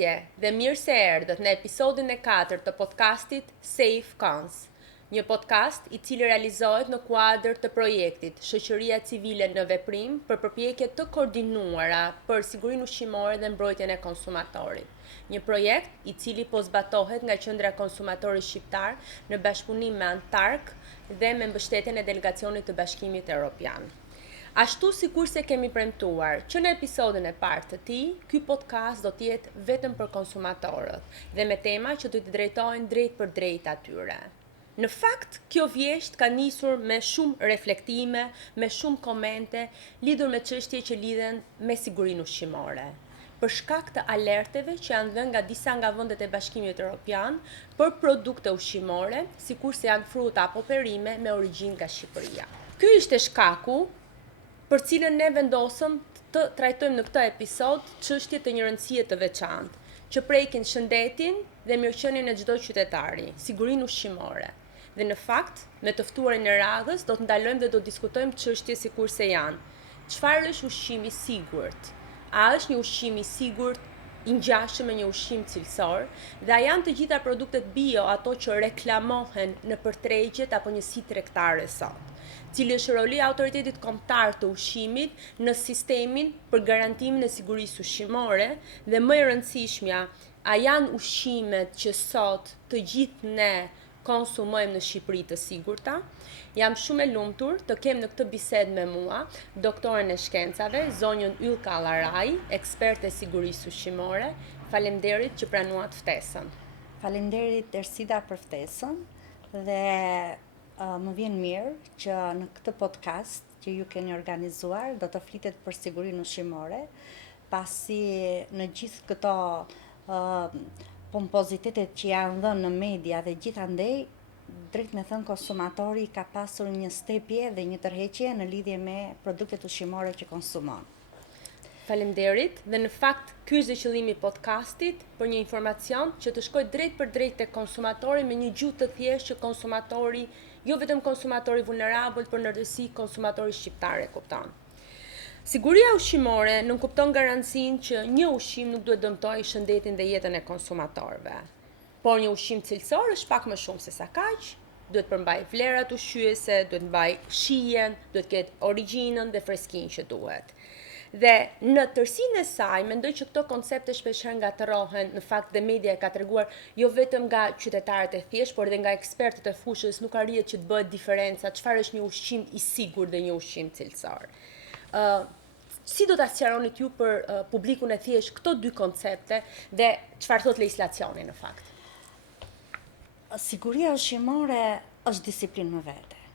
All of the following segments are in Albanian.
Përshëndetje dhe mirë se erdhët në episodin e 4 të podcastit Safe Cons, një podcast i cili realizohet në kuadër të projektit Shoqëria Civile në Veprim për përpjekje të koordinuara për sigurinë ushqimore dhe mbrojtjen e konsumatorit. Një projekt i cili po zbatohet nga Qendra e Konsumatorit Shqiptar në bashkëpunim me Antark dhe me mbështetjen e delegacionit të Bashkimit Evropian. Ashtu sikur se kemi premtuar që në episodin e parë të tij, ky podcast do të jetë vetëm për konsumatorët dhe me tema që do të drejtohen drejt për drejt atyre. Në fakt, kjo vjesht ka nisur me shumë reflektime, me shumë komente lidhur me çështje që lidhen me sigurinë ushqimore. Për shkak të alerteve që janë dhënë nga disa nga vendet e Bashkimit Evropian për produkte ushqimore, sikurse janë fruta apo perime me origjinë nga Shqipëria. Ky ishte shkaku për cilën ne vendosëm të trajtojmë në këtë episod çështje të një rëndësie të veçantë, që prekin shëndetin dhe mirëqenien e çdo qytetari, sigurinë ushqimore. Dhe në fakt, me të ftuarin e radhës do të ndalojmë dhe do të diskutojmë çështje sikurse janë. Çfarë është ushqimi i sigurt? A është një ushqim i sigurt i ngjashëm me një ushqim cilësor, dhe a janë të gjitha produktet bio ato që reklamohen në tregjet apo njësi tregtare sot? Cili është roli i autoritetit kombëtar të ushqimit në sistemin për garantimin e sigurisë ushqimore dhe më e rëndësishmja, a janë ushqimet që sot të gjithë ne konsumojmë në Shqipëri të sigurta? Jam shumë e lumtur të kem në këtë bisedë me mua doktoren e shkencave, zonjën Ylka Allaraj, eksperte e sigurisë ushqimore. Faleminderit që pranuat ftesën. Faleminderit Ersida për ftesën dhe më vjen mirë që në këtë podcast që ju keni organizuar do të flitet për sigurinë ushqimore, pasi në gjithë këto pompozitetet që janë dhënë në media dhe gjithandej, drejt me thënë konsumatori ka pasur një stepje dhe një tërheqje në lidhje me produktet ushqimore që konsumon. Faleminderit, dhe në fakt ky është qëllimi i podcastit, për një informacion që të shkojë drejt për drejt tek konsumatori me një gjuhë të thjeshtë që konsumatori, jo vetëm konsumatori vulnerabël, por në rëndësi konsumatori shqiptar e kupton. Siguria ushqimore nuk kupton garancinë që një ushqim nuk duhet dëmtojë shëndetin dhe jetën e konsumatorëve. Por një ushqim cilësor është pak më shumë se sa kaq, duhet përmbaj vlerat ushqyese, duhet mbaj shijen, duhet ketë origjinën dhe freskinë që duhet. Dhe në tërsinë e saj, mendoj që këto koncepte shpeshherë ngatërohen, në fakt dhe media e ka treguar jo vetëm nga qytetarët e thjeshtë, por edhe nga ekspertët e fushës, nuk arrihet që të bëhet diferenca çfarë është një ushqim i sigurt dhe një ushqim cilësor. Si do ta sqaronit ju për publikun e thjeshtë këto dy koncepte dhe çfarë thot legjislacioni në fakt? Siguria ushqimore është disiplinë më vete.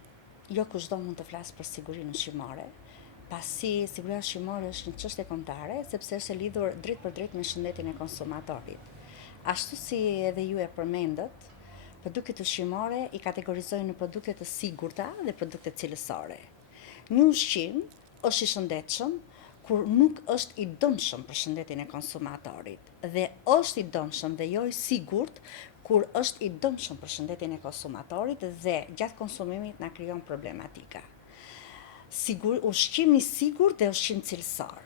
Jo kushdo mund të flasë për sigurinë ushqimore, pasi siguria ushqimore është një çështje kombëtare, sepse është e lidhur drejt për drejt me shëndetin e konsumatorit. Ashtu si edhe ju e përmendët, produktet ushqimore i kategorizojnë në produkte të sigurta dhe produkte cilësore. Një ushqim është i shëndetshëm kur nuk është i dëmshëm për shëndetin e konsumatorit, dhe është i dëmshëm dhe jo i sigurt kur është i dëmshëm për shëndetin e konsumatorit dhe gjatë konsumimit na krijon problematika. Ushqimi i sigurt dhe ushqim cilësor.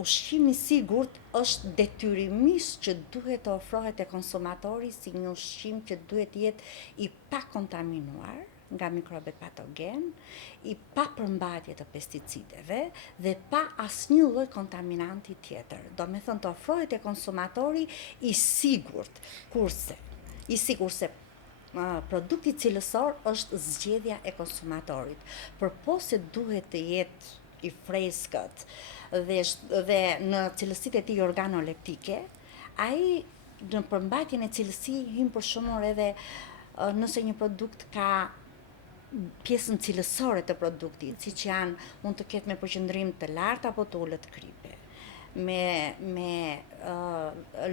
Ushqimi i sigurt është detyrimisht që duhet të ofrohet te konsumatori si një ushqim që duhet të jetë i pakontaminuar nga mikrobet patogen, i pa përmbajtje të pesticideve dhe pa asnjë lloj kontaminanti tjetër. Do me thënë të ofrohet te konsumatori i sigurt, kurse produkti cilësor është zgjedhja e konsumatorit. Përpose duhet të jetë i freskët dhe në cilësitë e tij organoleptike, ai në përmbajtjen e cilësisë hyn për shembull edhe nëse një produkt ka pjesën cilësore të produktit, siç mund të ketë me përqendrim të lartë apo të ulët kripe, me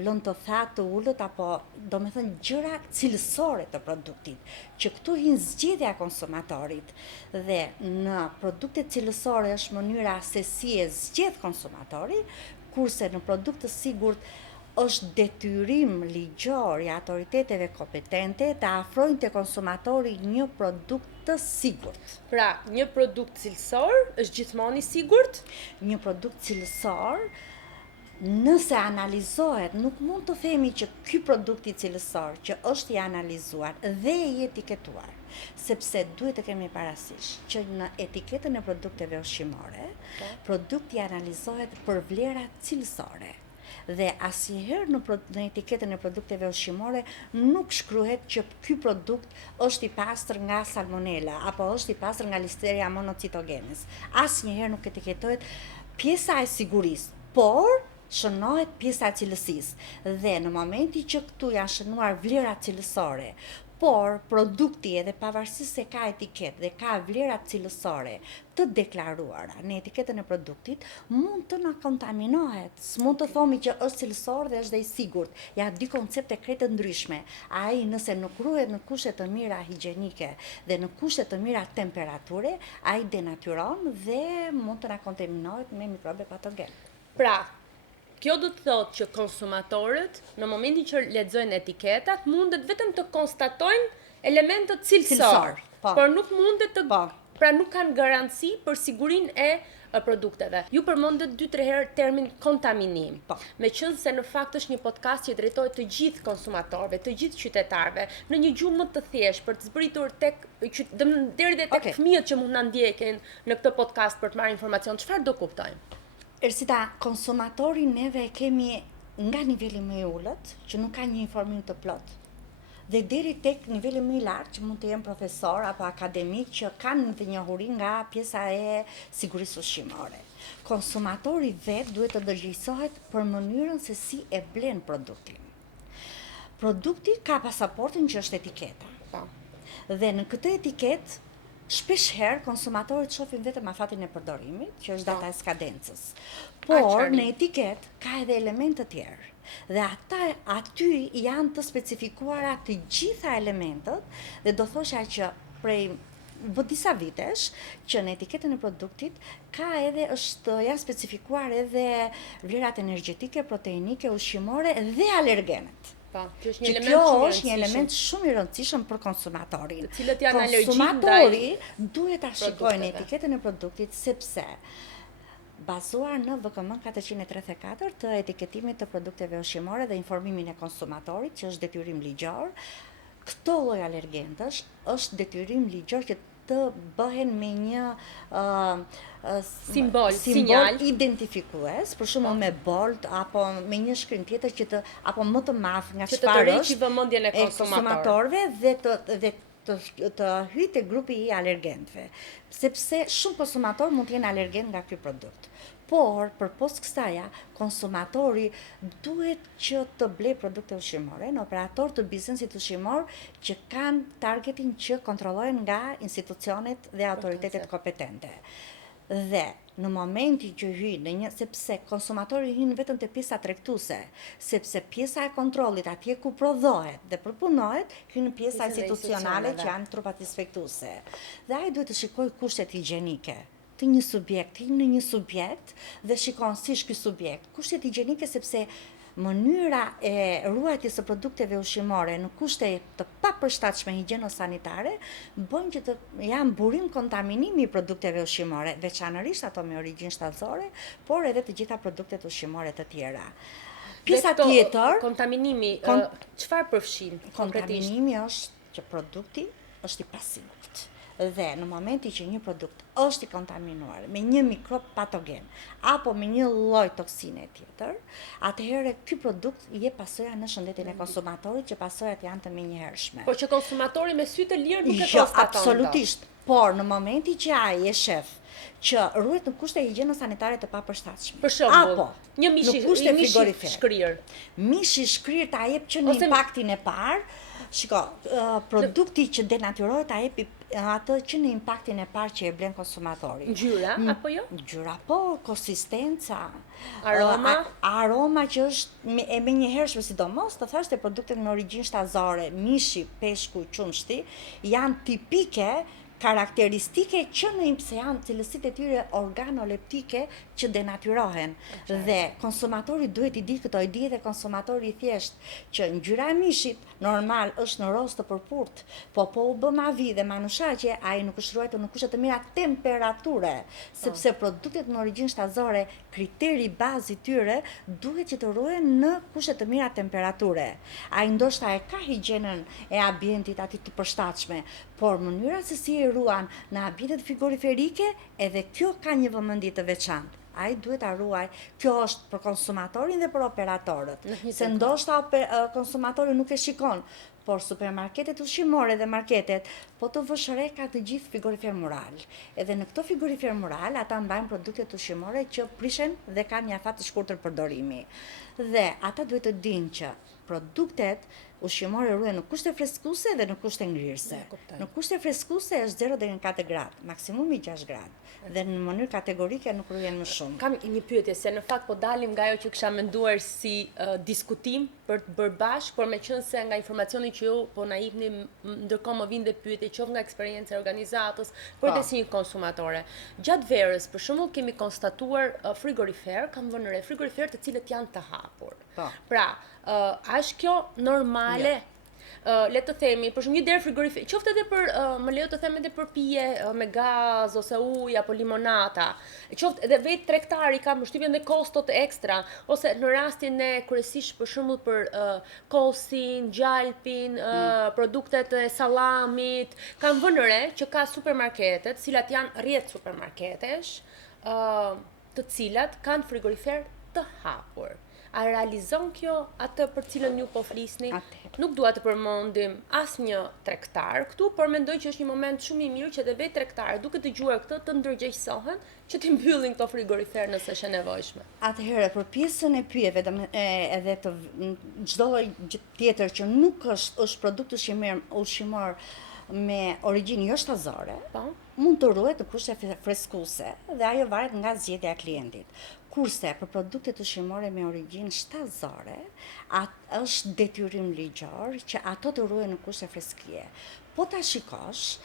lënë të thatë të ulët, apo do me thënë gjëra cilësore të produktit, që këtu hin zgjedhja e konsumatorit, dhe në produktet cilësore është mënyra se si e zgjedh konsumatori, kurse në produkt të sigurt është detyrim ligjor i autoriteteve kompetente të afrojnë te konsumatori një produkt të sigurt. Pra, një produkt cilësor është gjithmonë i sigurt? Një produkt cilësor Nëse analizohet, nuk mund të themi që ky produkt i cilësor që është i analizuar dhe i etiketuar, sepse duhet të kemi parasysh që në etiketën e produkteve ushqimore, produkti analizohet për vlera cilësore. Dhe asnjëherë në etiketën e produkteve ushqimore nuk shkruhet që ky produkt është i pastër nga salmonela apo është i pastër nga Listeria monocytogenes. Asnjëherë nuk etiketohet pjesa e sigurisë, por shënohet pjesa e cilësisë. Dhe në momenti që këtu janë shënuar vlerat cilësore, por produkti edhe pavarësisht se ka etiketë dhe ka vlerat cilësore të deklaruara në etiketën e produktit, mund të na kontaminohet. S'mund të thomi që është cilësor dhe është dhe i sigurt. Ja dy koncepte krejtë ndryshme. Ai nëse nuk ruhet në kushte të mira higjienike dhe në kushte të mira temperature, ai denatyron dhe mund të na kontaminohet me mikrobe patogen. Pra, kjo do të thotë që konsumatorët, në momentin që lexojnë etiketat, mundet vetëm të konstatojnë elementët cilësor, por nuk mundet të pra nuk kanë garanci për sigurinë e produkteve. Ju përmendët 2-3 herë termin kontaminim. Meqenëse se në fakt është një podcast që drejtohet të gjithë konsumatorëve, të gjithë qytetarëve, në një gjuhë më të thjeshtë për të zbritur deri dhe tek fëmijët që mund na ndjekin në këtë podcast për të marrë informacion, çfarë do kuptojnë? Ersita, konsumatori neve kemi nga niveli më i ulët, që nuk ka një informim të plot, dhe deri tek niveli më i lartë, që mund të jenë profesor apo akademik, që kanë të njohuri nga pjesa e sigurisë ushqimore. Konsumatori vetë duhet të ndërgjegjësohet për mënyrën se si e blen produktin. Produkti ka pasaportin që është etiketa. Dhe në këtë etiketë, shpesh herë konsumatorët shohin vetëm afatin e përdorimit, që është data e skadencës. Por në etiket ka edhe elemente të tjerë. Dhe aty janë të specifikuara të gjitha elementët dhe do thosha që prej disa vitesh që në etiketën e produktit janë specifikuar edhe vlerat energjetike, proteinike, ushqimore dhe alergenet. Kjo është një element shumë i rëndësishëm për konsumatorin. Konsumatori duhet ta shikojë në etiketën e produktit sepse bazuar në VKM 434 të etiketimit të produkteve ushqimore dhe informimin e konsumatorit, që është detyrim ligjor, këto lloj alergentësh është detyrim ligjor që të bëhen me një simbol sinjal identifikues, për shembull me bold apo me një shkrim tjetër apo më të madh nga çfarë është vëmendjen e konsumatorëve dhe të hyjë te grupi i alergentëve, sepse shumë konsumator mund të jenë alergen nga ky produkt. Por, përpos kësaja, konsumatori duhet që të blej produkte ushqimore në operator të biznesit ushqimor që kanë targetin që kontrollohen nga institucionet dhe autoritetet kompetente. Dhe në momenti që hyjnë sepse konsumatori hyn vetëm te pjesa tregtuese, sepse pjesa e kontrollit atje ku prodhohet dhe përpunohet hyn në pjesa institucionale që janë trupat inspektuese. Dhe ai duhet të shikojë kushtet higjienike të një subjekti në një subjekt dhe shikon si është ky subjekt. Kushtet higjienike sepse mënyra e ruajtjes së produkteve ushqimore në kushte të papërshtatshme higjieno-sanitare bën që të janë burim kontaminimi i produkteve ushqimore, veçanërisht ato me origjinë shtatësore, por edhe të gjitha produktet ushqimore të tjera. Pjesa tjetër, kontaminimi, çfarë përfshin? Kontaminimi është që produkti është i pasigurt. Dhe në momenti që një produkt është i kontaminuar me një mikrob patogen apo me një lloj toksine tjetër, atëherë ky produkt jep pasoja në shëndetin e konsumatorit, që pasojat janë të menjëhershme. Po që konsumatori me sy të lirë nuk e konstaton. Absolutisht. Por në momenti që ai e shef që ruhet në kushte higjieno-sanitare të papërshtatshme. Për shembull, apo një mish i shkrir. Mishi i shkrir ta jep që në impaktin e parë. Shiko, produkti që denatyrohet ta jepi atë që në impaktin e parë që e blen konsumatori. Ngjyra apo jo? Ngjyra po, konsistenca, aroma që është e menjëhershme, sidomos të thashë produktet me origjinë shtatësore, mishi, peshku, qumshti, janë tipike karakteristike që se janë cilësitë e tyre organoleptike që denatyrohen dhe konsumatori duhet i di këto, i di dhe konsumatori i thjesht që ngjyra e mishit normal është në rost të përpurt, po u bë ma vi dhe manushaqe, ai nuk është ruajtur në kushte të mira temperature, sepse produktet në origjinë shtazore, kriteri bazë i tyre duhet që të ruhen në kushte të mira temperature. Ai ndoshta e ka higjienën e ambientit aty të përshtatshme, por mënyra se si e ruan në ambientet frigoriferike, edhe kjo ka një vëmendje të veçantë. Ai duhet ta ruaj. Kjo është për konsumatorin dhe për operatorët. Se ndoshta konsumatori nuk e shikon, por supermarketet ushqimore dhe marketet, po të vësh re ka të gjithë frigorifer mural. Edhe në këto frigorifer mural, ata mbajnë produktet ushqimore që prishen dhe kanë një afat të shkurtër përdorimi. Dhe ata duhet të dinë që produktet ushqimore ruhen në kushte freskuese dhe në kushte ngrirëse. Në kushte freskuese është 0 deri në 4 gradë, maksimumi 6 gradë. Dhe në mënyrë kategorike nuk ruhen më shumë. Kam një pyetje, se në fakt po dalim nga ajo që kisha menduar si diskutim për të bërë bashkë, por meqense nga informacioni që ju po na jepni, ndërkohë më vjen dhe pyetje qoftë nga eksperjenca e organizatës, por edhe si një konsumatore. Gjatë verës, për shembull, kemi konstatuar frigorifer, kam vënë re frigorifer të cilët janë të hapur. Pra, a është kjo normale? Le të themi, për shumë një derë frigorifer, qoftë edhe për, më lejo të them edhe për pije me gaz, ose ujë, apo limonata, qoftë edhe vetë tregtari ka mbështypjen dhe kostot ekstra, ose në rastin e kryesisht për shembull për kosin, gjalpin, produktet e sallamit, kam vënë re që ka supermarketet, cilat janë rrjet supermarketesh, të cilat kanë frigorifer të hapur. A realizon kjo atë për cilën ju po flisni? Nuk dua të përmendim asnjë tregtar këtu, por mendoj që është një moment shumë i mirë që edhe vetë tregtarët duke dëgjuar këtë të ndërgjegjësohen që të mbyllin këto frigorifer nëse është e nevojshme. Atëherë, për pjesën e pyjeve edhe të çdo tjetër që nuk është produkt ushqimor me origjinë jo shtazore, mund të ruhet në kushte freskuese dhe ajo varet nga zgjedhja e klientit. Kurse për produktet ushqimore me origjinë shtazore, është detyrim ligjor që ato të ruhen në kushte freskëje. Po ta shikosh,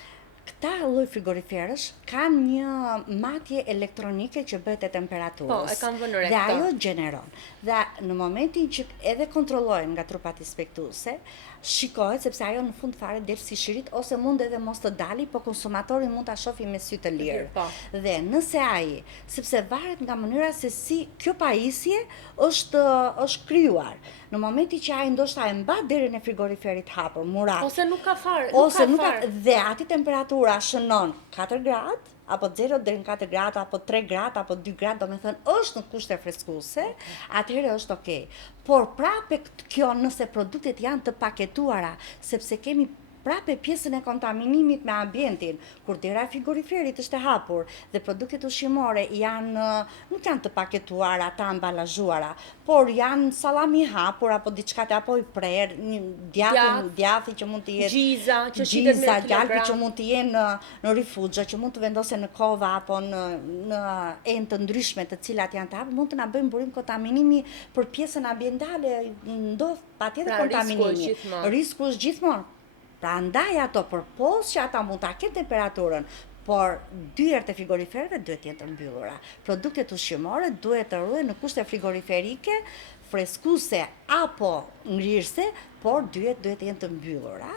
këta lloj frigoriferësh kanë një matje elektronike që bëhet e temperaturës. Po, e kam vënë re. Dhe ajo gjeneron. Dhe në momentin që edhe kontrollojnë nga trupat inspektuese, shikohet sepse ajo në fund fare del si shirit ose mund edhe mos të dali, po konsumatori mund ta shohë me sy të lirë. Dhe nëse ai, sepse varet nga mënyra se si kjo pajisje është krijuar. Në momentin që ai ndoshta e mbat derën e frigoriferit hapur, murat. Ose nuk ka fare, dhe aty temperatura shënon 4 gradë, apo 0 deri në 4 gradë, apo 3 gradë, apo 2 gradë, do me thënë është në kushte freskuese, atëherë është okej. Por prape kjo nëse produktet janë të paketuara, sepse kemi prape pjesën e kontaminimit me ambientin, kur dera e frigoriferit është e hapur dhe produktet ushqimore nuk janë të paketuara, të ambalazhuara, por janë sallami i hapur apo diçka apo i prerë, djathi që mund të jetë gjiza, gjalpi që mund të jenë në rifuzhe, që mund të vendosen në kova apo në enë të ndryshme të cilat janë të hapur, mund të na bëjmë burim kontaminimi për pjesën ambientale, ndodh patjetër kontaminimi. Risku është gjithmonë. Pra ndaj ato përpos që ata mund ta kenë temperaturën, por dyert e frigoriferëve duhet jenë të mbyllura. Produktet ushqimore duhet të ruhen në kushte frigoriferike, freskuese apo ngrirëse, por dyert duhet të jenë të mbyllura.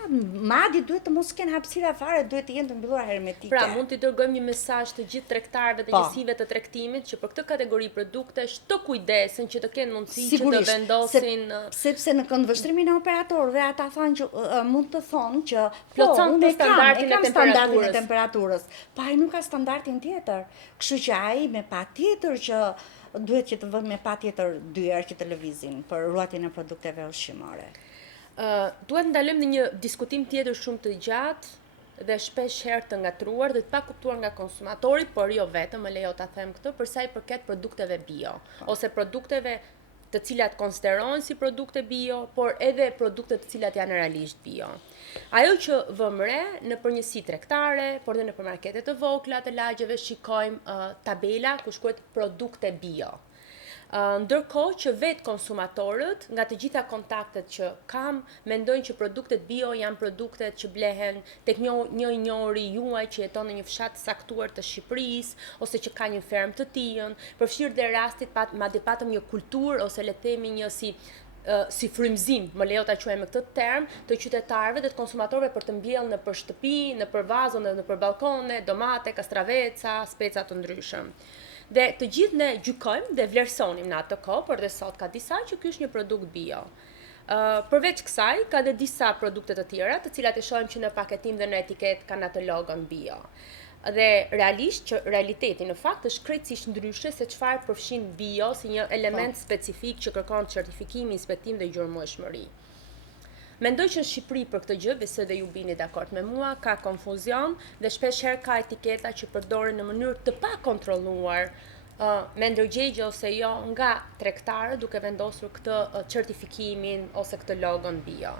Madje duhet të mos kenë hapësira fare, duhet të jenë të mbyllura hermetike. Pra, mund t'i dërgojmë një mesazh të gjithë tregtarëve dhe njësive të tregtimit që për këtë kategori produktesh të kujdesen që të kenë mundësi që të vendosin. Sepse në këndvështrimin e operatorëve ata thonë që mund të thonë që plotson standardin e temperaturës. Pa ai nuk ka standardin tjetër. Kështu që ai me patjetër që duhet që të vënë me patjetër dyert që të lëvizin për ruajtjen e produkteve ushqimore. Duhet ndalojmë në një diskutim tjetër shumë të gjatë dhe shpesh herë të ngatruar dhe të pakuptuar nga konsumatori, por jo vetëm, më lejo ta them këtë, për sa i përket produkteve bio ose produkteve të cilat konsiderohen si produkte bio, por edhe produkte të cilat janë realisht bio. Ajo që vëmë re në përgjithësi tregtare, por edhe në marketet të vogla të lagjeve shikojmë tabela ku shkruhet produkte bio. Ndërkohë që vetë konsumatorët, nga të gjitha kontaktet që kam, mendojnë që produktet bio janë produktet që blehen tek një njëri juaj që jeton në një fshat saktuar të Shqipërisë, ose që ka një fermë të tij, përfshirë dhe rastit madje patëm një kulturë ose le të themi një si frymëzim, më lejo ta quajmë këtë term, të qytetarëve dhe të konsumatorëve për të mbjellë nëpër shtëpi, nëpër vazon dhe nëpër balkone, domate, kastraveca, speca të ndryshëm. Dhe të gjithë ne gjykojmë dhe vlerësonim në atë kohë, por dhe sot ka disa që ky është një produkt bio. Përveç kësaj, ka dhe disa produkte të tjera, të cilat e shohim që në paketim dhe në etiket kanë atë logon bio. Dhe realiteti në fakt është krejtësisht ndryshe se çfarë përfshin bio si një element specifik që kërkon certifikim, inspektim dhe gjurmëshmëri. Mendoj që në Shqipëri për këtë gjë, besoj dhe ju bini dakord me mua, ka konfuzion dhe shpesh herë ka etiketa që përdoren në mënyrë të pa kontrolluar me ndërgjegje ose jo nga tregtarët duke vendosur këtë certifikimin ose këtë logon bio.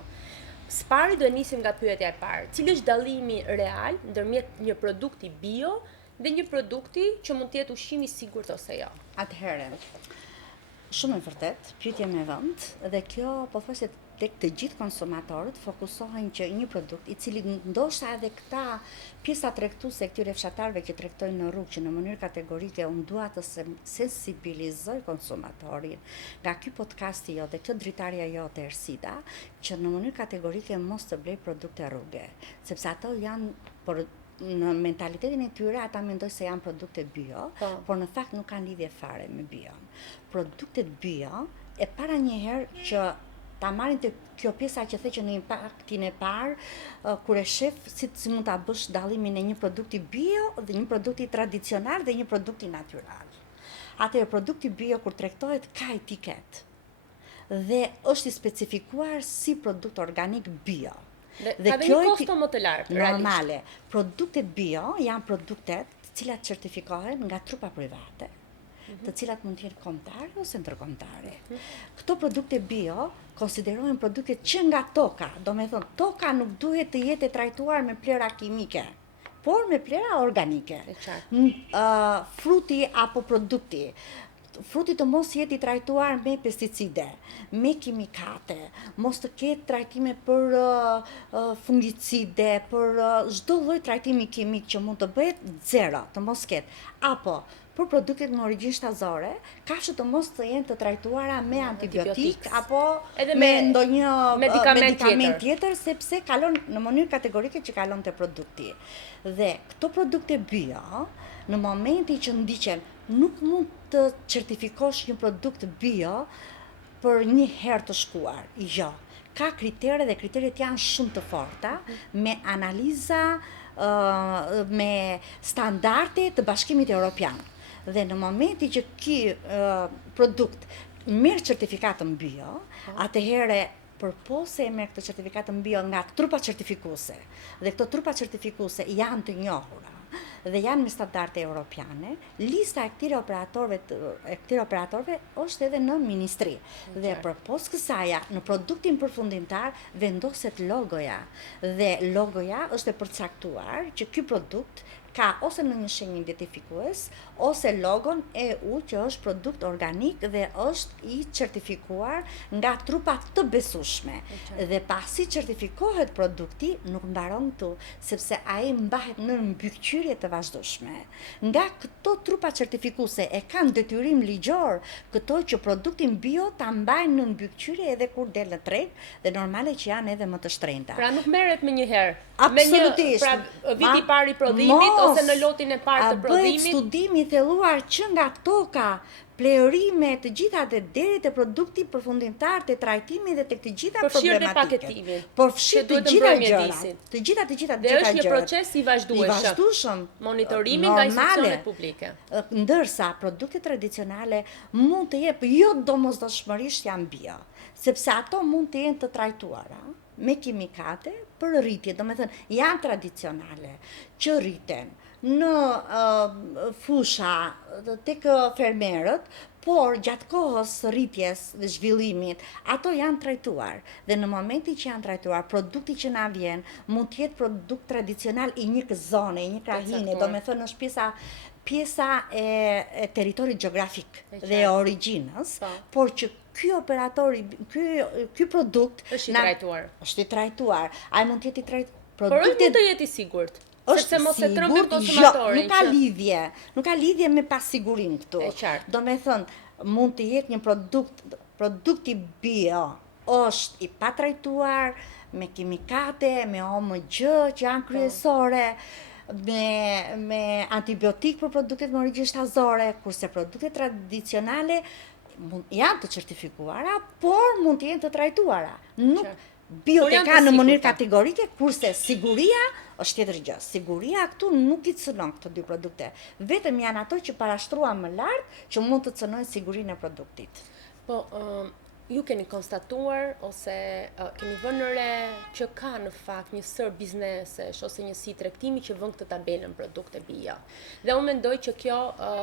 Spari do nisim nga pyetja e parë. Cili është dallimi real ndërmjet një produkti bio dhe një produkti që mund të jetë ushqim i sigurt ose jo? Atëherë, shumë e vërtet, pyetje me vend, dhe kjo pothuajse tek të gjithë konsumatorët fokusohen që një produkt i cili ndoshta edhe këta pjesa tregtuese e këtyre fshatarëve që tregtojnë në rrugë që në mënyrë kategorike unë dua të sensibilizoj konsumatorin nga ky podcasti jo dhe kjo dritarja jote Ersida, që në mënyrë kategorike mos të blej produkte rruge, sepse ato janë në mentalitetin e tyre ata mendojnë se janë produkte bio, por në fakt nuk kanë lidhje fare me bio. Produktet bio e para njëherë që ta marrin të kjo pjesa që the që në impaktin e parë, kur e shef si mund ta bësh dallimin e një produkti bio dhe një produkti tradicional dhe një produkti natyral. Atëherë produkti bio kur tregtohet ka etiket dhe është i specifikuar si produkt organik bio. Dhe ka dhe një kosto më të lartë. Normale. Produktet bio janë produktet të cilat certifikohen nga trupa private, të cilat mund të jenë kombëtare ose ndërkombëtare. Këto produkte bio konsiderohen produkte që nga toka, do me thonë, toka nuk duhet të jetë e trajtuar me plera kimike, por me plera organike. Fruti apo produkti, fruti të mos jetë i trajtuar me pesticide, me kimikate, mos të ketë trajtime për fungicide, për çdo lloj trajtimi kimik që mund të bëhet, zero, të mos ketë. Apo për produktet me origjinë shtazore, kafshët të mos të jenë të trajtuara me antibiotik apo me ndonjë medikament tjetër, sepse kalon në mënyrë kategorike që kalon te produkti. Dhe këto produkte bio, në momenti që ndiqen, nuk mund të certifikosh një produkt bio për një herë të shkuar. Jo. Ka kritere dhe kriteret janë shumë të forta, me analiza, me standarde të Bashkimit Evropian. Dhe në momenti që ky produkt merr certifikatën bio, atëherë përpose e merr këtë certifikatën bio nga trupa certifikuese. Dhe këto trupa certifikuese janë të njohura dhe janë me standarde europiane, lista e këtyre operatorëve është edhe në ministri. Dhe përpos kësaja, në produktin përfundimtar vendoset logoja. Dhe logoja është e përcaktuar që ky produkt ka ose në një shenjë identifikues ose logon EU që është produkt organik dhe është i certifikuar nga trupa të besueshme. Dhe pasi certifikohet produkti, nuk mbaron këtu, sepse ai mbahet në mbikëqyrje të vazhdueshme. Nga këto trupa certifikuese e kanë detyrim ligjor këto që produktin bio ta mbajnë në mbikëqyrje edhe kur del në treg, dhe normale që janë edhe më të shtrenjta. Pra nuk merret me një herë. Absolutisht. Pra viti i parë i prodhimit ose në lotin e parë të prodhimit. Bëhet studim i thelluar që nga toka, pleërime, të gjitha dhe deri te produkti përfundimtar, te trajtimi dhe tek të gjitha problematike. Përfshirë të gjitha gjërat. Të gjitha gjërat. Dhe është një proces i vazhdueshëm. Monitorimi nga institucionet publike. Ndërsa produktet tradicionale mund të jep jo domosdoshmërisht janë bio, sepse ato mund të jenë të trajtuara me kimikate për rritje, do me thënë, janë tradicionale, që rriten në fusha tek fermerët, por gjatë kohës rritjes dhe zhvillimit, ato janë trajtuar. Dhe në momenti që janë trajtuar, produkti që na vjen mund të jetë produkt tradicional i një zone, i një krahine, do me thënë është pjesa e territorit gjeografik dhe e origjinës, por që ky operatori, ky produkt është i trajtuar. Ai mund të jetë i trajtuar. Por mund të jetë i sigurt. Sepse mos e trembën konsumatorin. Nuk ka lidhje me pasigurinë këtu. Do me thënë, mund të jetë një produkti bio, është i patrajtuar me kimikate, me OMG që janë kryesore, me antibiotik për produktet me origjinë shtazore, kurse produktet tradicionale janë të certifikuara, por mund të jenë të trajtuara. Bio të ka në mënyrë kategorike, kurse siguria është tjetër gjë. Siguria këtu nuk i cënon këto dy produkte. Vetëm janë ato që parashtruan më lart që mund të cënojnë sigurinë e produktit. Po, ju keni konstatuar ose keni vënë re që ka në fakt një sër biznesesh ose një si tregtimi që vën këtë tabelën produkte bio. Dhe unë mendoj që kjo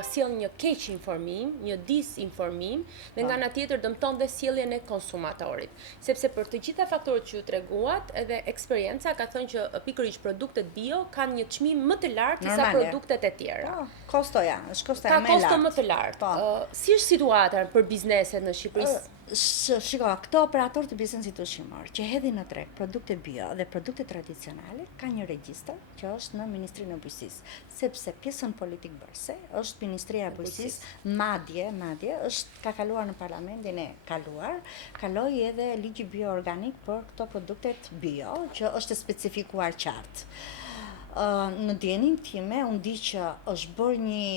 sjell një keq informim, një disinformim, dhe nga ana tjetër dëmton dhe sjelljen e konsumatorit. Sepse për të gjitha faktorët që ju treguat, edhe eksperjenca ka thënë që pikërisht produktet bio kanë një çmim më të lartë se sa produktet e tjera. Kostoja, është kostoja më e lartë. Ka kosto më të lartë. Si është situata për bizneset në Shqipëri? Shiko, këto operatorë të biznesit ushqimor që hedhin në treg produkte bio dhe produkte tradicionale ka një regjistër që është në Ministrinë e Bujqësisë, sepse pjesën politik bërëse është Ministria e Bujqësisë, madje ka kaluar në parlamentin e kaluar, kaloi edhe ligji bioorganik për këto produktet bio, që është specifikuar qartë. Në dijenin time, unë di që është bërë një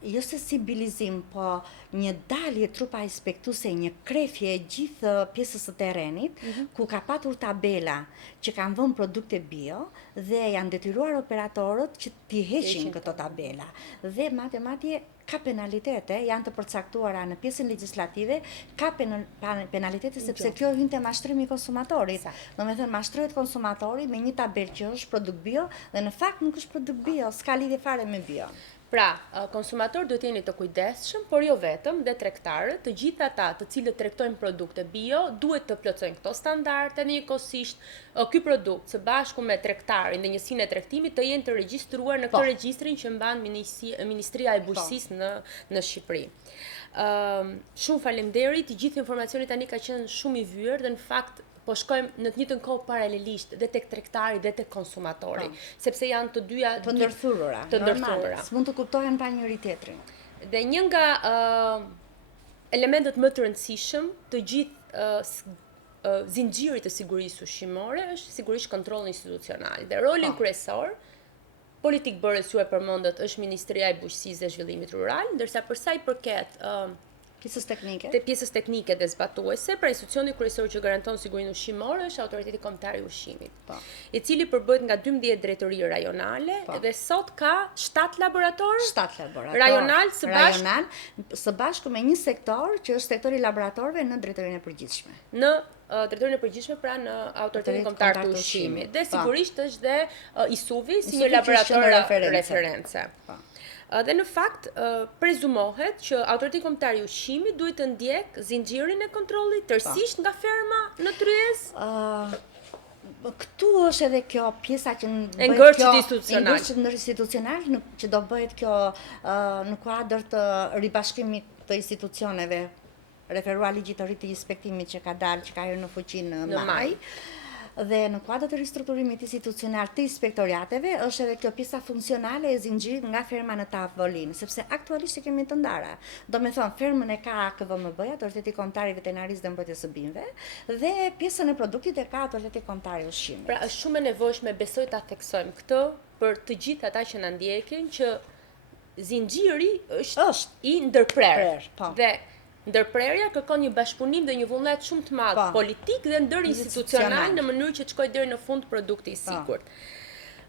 jo se sibilizim, po një dalje trupa inspektuese, një krefje e gjithë pjesës së terrenit, ku ka patur tabela që kanë vënë produkte bio dhe janë detyruar operatorët që t'i heqin këto tabela. Dhe madje ka penalitete, janë të përcaktuara në pjesën legjislative, ka penalitete sepse kjo hyn te mashtrimi i konsumatorit. Domethënë mashtrohet konsumatori me një tabelë që është produkt bio dhe në fakt nuk është produkt bio, s'ka lidhje fare me bio. Pra, konsumatorët duhet jeni të kujdesshëm, por jo vetëm, dhe tregtarët, të gjithë ata të cilët tregtojnë produkte bio, duhet të plotësojnë këto standarde, njëkohësisht ky produkt së bashku me tregtarin dhe njësinë e tregtimit të jenë të regjistruar në këtë regjistrin që mban Ministria e Bujqësisë në Shqipëri. Shumë faleminderit, i gjithë informacioni tani ka qenë shumë i vyer dhe në fakt po shkojmë në të njëjtën kohë paralelisht dhe tek tregtari dhe tek konsumatori, sepse janë të dyja të ndërthurura. S'mund të kuptohen pa njëri tjetrin. Dhe një nga elementet më të rëndësishëm të gjithë zinxhirit të sigurisë ushqimore është sigurisht kontrolli institucional. Dhe rolin kryesor politik bërës ju e përmendët është Ministria e Bujqësisë dhe Zhvillimit Rural, ndërsa për sa i përket pjesës teknike dhe zbatuese, pra institucioni kryesor që garanton sigurinë ushqimore është Autoriteti Kombëtar i Ushqimit, i cili përbëhet nga 12 drejtori rajonale dhe sot ka 7 laboratorë. 7 laboratorë. Rajonal së bashku me një sektor që është sektori i laboratorëve në drejtorinë e përgjithshme. Në drejtorinë e përgjithshme, pra në Autoritetin Kombëtar të Ushqimit. Dhe sigurisht është dhe ISUVI si një laborator reference. Dhe në fakt prezumohet që Autoriteti Kombëtar i Ushqimit duhet të ndjek zinxhirin e kontrollit tërësisht nga ferma në tryezë. Këtu është edhe kjo pjesa që ngërçit institucional që do bëhet kjo në kuadër të ribashkimit të institucioneve, referuar ligjit të ri të inspektimit që ka dalë, që ka hyrë në fuqi në maj. Dhe në kuadër të ristrukturimit institucional të inspektoriateve është edhe kjo pjesa funksionale e zinxhirit nga ferma në tavolinë, sepse aktualisht e kemi të ndara. Do me thonë, fermën e ka AKVMB-ja, Autoriteti Kombëtar i Veterinarisë dhe Mbrojtjes së Bimëve, dhe pjesën e produktit e ka Autoriteti Kombëtar i Ushqimit. Pra është shumë e nevojshme, besoj ta theksojmë këtë për të gjithë ata që na ndjekin, që zinxhiri është i ndërprer. Dhe ndërprerja kërkon një bashkëpunim dhe një vullnet shumë të madh politik dhe ndërinstitucional në mënyrë që të shkojë deri në fund produkti i sigurt.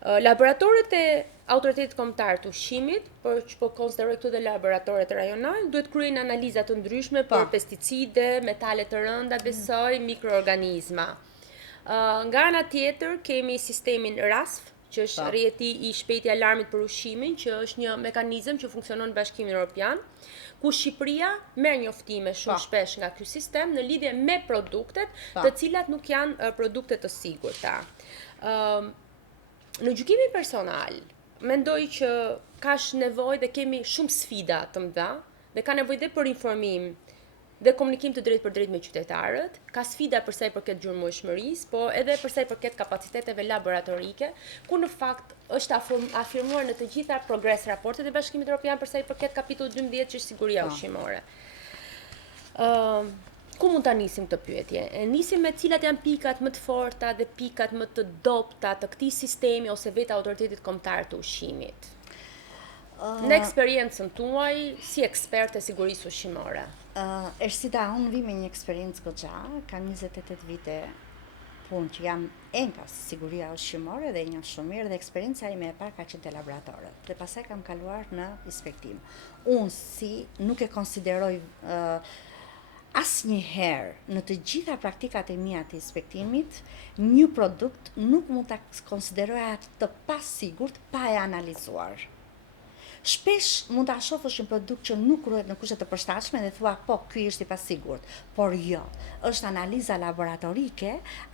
Laboratorët e Autoritetit Kombëtar të Ushqimit, por që po konsideroj këtu dhe laboratorët rajonal, duhet kryejnë analiza të ndryshme për pesticide, metale të rënda, besoj, mikroorganizma. Nga ana tjetër kemi sistemin RASF, që është rrjeti i shpejtë i alarmit për ushqimin, që është një mekanizëm që funksionon në Bashkimin Evropian, ku Shqipëria merr njoftime shumë shpesh nga ky sistem në lidhje me produktet, të cilat nuk janë produkte të sigurta. Në gjykimin personal, mendoj që ka nevojë dhe kemi shumë sfida të mëdha dhe ka nevojë dhe për informim dhe komunikim të drejtë për drejtë me qytetarët, ka sfida për sa i përket gjurmëshmërisë, po edhe për sa i përket kapaciteteve laboratorike, ku në fakt është afirmuar në të gjitha progres raportet e Bashkimit Evropian për sa i përket kapitullit 12 që është siguria ushqimore. Ku mund ta nisim këtë pyetje? Nisim me cilat janë pikat më të forta dhe pikat më të dobta të këtij sistemi ose vetë Autoritetit Kombëtar të Ushqimit. Në eksperiencën tuaj si ekspert e sigurisë ushqimore. Ersida, unë vi me një eksperiencë goxha, kam 28 vite punë që jam enkas siguria ushqimore dhe një shumë mirë dhe eksperjenca ime e parë ka qenë te laboratorët. Dhe pastaj kam kaluar në inspektim. Unë nuk e konsideroj asnjëherë në të gjitha praktikat e mia të inspektimit, një produkt nuk mund ta konsideroja të pasigurt pa e analizuar. Shpesh mund ta shohësh një produkt që nuk ruhet në kushte të përshtatshme dhe thua po ky është i pasigurt, por jo, është analiza laboratorike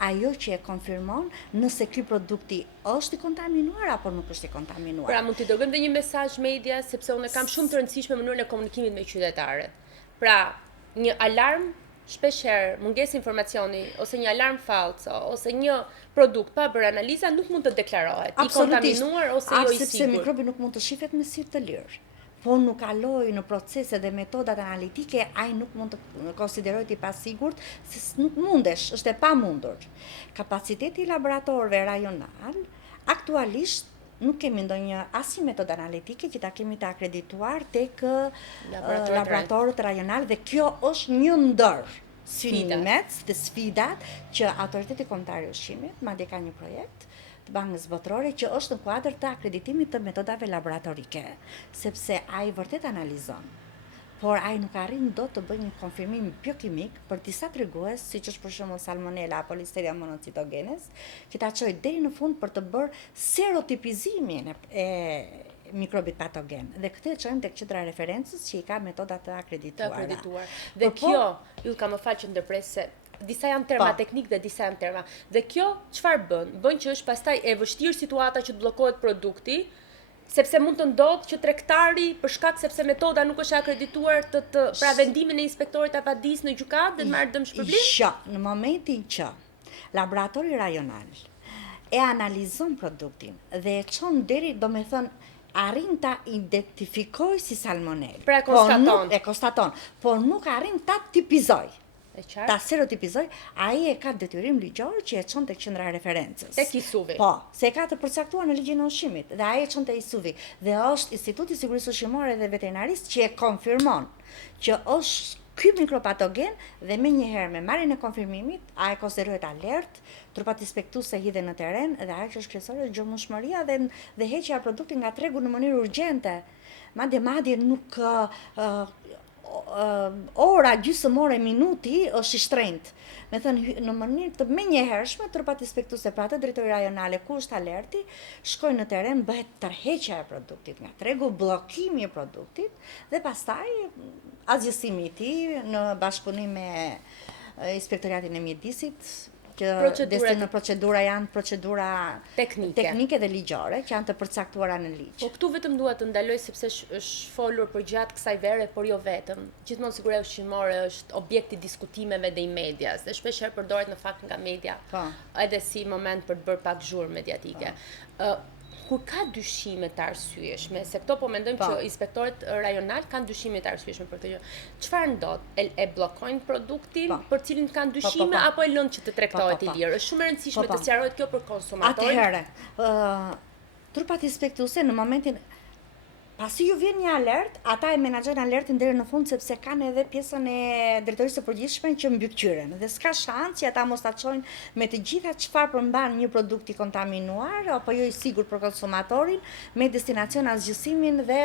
ajo që e konfirmon nëse ky produkti është i kontaminuar apo nuk është i kontaminuar. Pra mund t'i dërgojmë dhe një mesazh media sepse unë kam shumë të rëndësishme mënyrën e komunikimit me qytetarët. Pra, një alarm, shpeshherë mungesë informacioni ose një alarm fallc ose një produkt pa bërë analiza nuk mund të deklarohet i kontaminuar ose jo i sigurt. Sepse mikrobi nuk mund të shihet me sy të lirë. Po nuk kaloi në procese dhe metodat analitike, ai nuk mund të konsiderohet i pasigurt, se nuk mundesh, është e pamundur. Kapaciteti i laboratorëve rajonal aktualisht nuk kemi ndonjë asnjë metodë analitike që ta kemi të akredituar tek laboratorët rajonal dhe kjo është një ndër synimet dhe sfidat që Autoriteti Kombëtar i Ushqimit, madje ka një projekt të Bankës Botërore që është në kuadër të akreditimit të metodave laboratorike, sepse ai vërtet analizon. Por ai nuk arrin dot të bëjë një konfirmim biokimik për disa tregues, siç është për shembull salmonela apo Listeria monocytogenes, që ta çojë deri në fund për të bërë serotipizimin e mikrobit patogen. Dhe këtë e çojmë tek qendra referencës që i ka metoda të akredituara. Dhe kjo, ju ka më fal që ndërpres se disa janë terma teknik dhe disa janë terma. Dhe kjo çfarë bën? Bën që është pastaj e vështirë situata që të bllokohet produkti, sepse mund të ndodhë që tregtari për shkak sepse metoda nuk është akredituar pra vendimin e inspektorit apadis në gjykatë dhe të marrë dëm shpërblim? Në momentin që laboratori rajonal e analizon produktin dhe e çon deri, domethënë arrin ta identifikoj si salmonel. Pra e konstaton, por nuk arrin ta tipizoj. Ta serotipizoj, ai e ka detyrim ligjor që e çon tek qendra referencës. Tek ISUV. Po, se e ka të përcaktuar në ligjin e ushqimit dhe ai e çon tek ISUV. Dhe është Instituti i Sigurisë Ushqimore dhe Veterinarisë që e konfirmon që është ky mikropatogen dhe menjëherë me marrjen e konfirmimit, ai konsiderohet alert, trupat inspektuese hidhen në terren dhe ajo që është kryesore është gjurmëshmëria dhe heqja e produktit nga tregu në mënyrë urgjente. Madje nuk ora, gjysmore, minuti është i shtrenjtë. Me thënë, në mënyrë të menjëhershme, trupat inspektuese pra të drejtori rajonale ku është alerti, shkojnë në terren, bëhet tërheqja e produktit nga tregu, bllokimi i produktit dhe pastaj azgjësimi i tij në bashkëpunim me Inspektoratin e Mjedisit, që destin në procedura janë procedura teknike dhe ligjore që janë të përcaktuara në ligj. Po këtu vetëm dua të ndaloj sepse është folur për gjatë kësaj vere, por jo vetëm. Gjithmonë siguria ushqimore është objekt i diskutimeve dhe i medias dhe shpeshherë përdoret në fakt nga media edhe si moment për të bërë pak zhurmë mediatike. Kur ka dyshime të arsyeshme, se këto po mendojmë që inspektorët rajonal kanë dyshime të arsyeshme për këtë gjë. Çfarë ndodh? E bllokojnë produktin për cilin kanë dyshime apo e lënë që të tregtohet i lirë? Është shumë e rëndësishme të sqarohet kjo për konsumatorin. Atëherë, trupat inspektuese në momentin Pasi ju vjen një alert, ata e menaxhojnë alertin deri në fund sepse kanë edhe pjesën e drejtorisë së përgjithshme që mbykëqyren. Dhe s'ka shans që ata mos ta çojnë me të gjitha çfarë përmban një produkt i kontaminuar apo jo i sigurt për konsumatorin me destinacion asgjësimin dhe